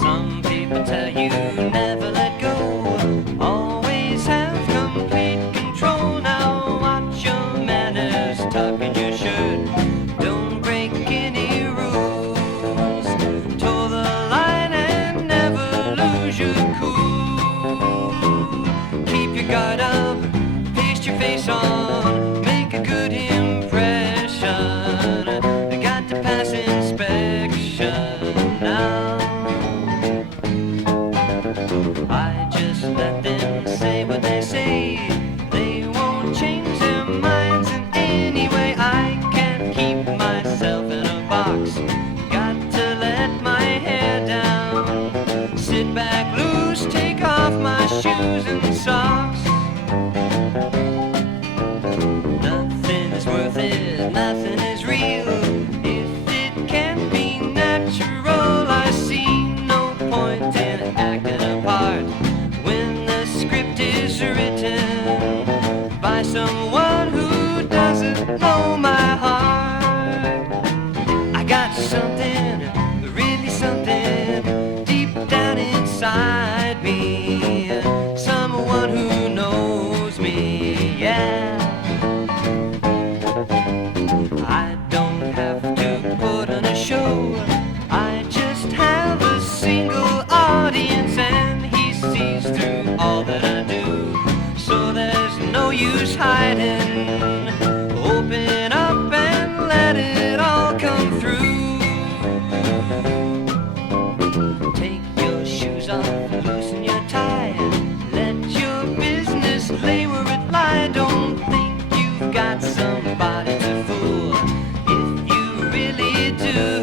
Some people tell you never let go, always have complete control. Now watch your manners, tuck in your shirt, don't break any rules. Toe the line and never lose your cool. Keep your guard up, paste your face on, make a good impression. Got to pass inspection now. I just let them say what they say. They won't change their minds in any way. I can't keep myself in a box. Got to let my hair down. Sit back loose, take off my shoes and socks. Nothing is worth it, nothing is real if it can't be natural. I see no point in acting a part when the script is written by someone who doesn't know my heart. I got something, really something deep down inside me, someone who knows me, yeah. I don't have to put on a show, I just have a single audience and he sees through all that I do. So there's no use hiding, open up and let it all come through. Take your shoes off, loosen your tie, let your business lay where it lie. Don't think you've got somebody to fool if you really do.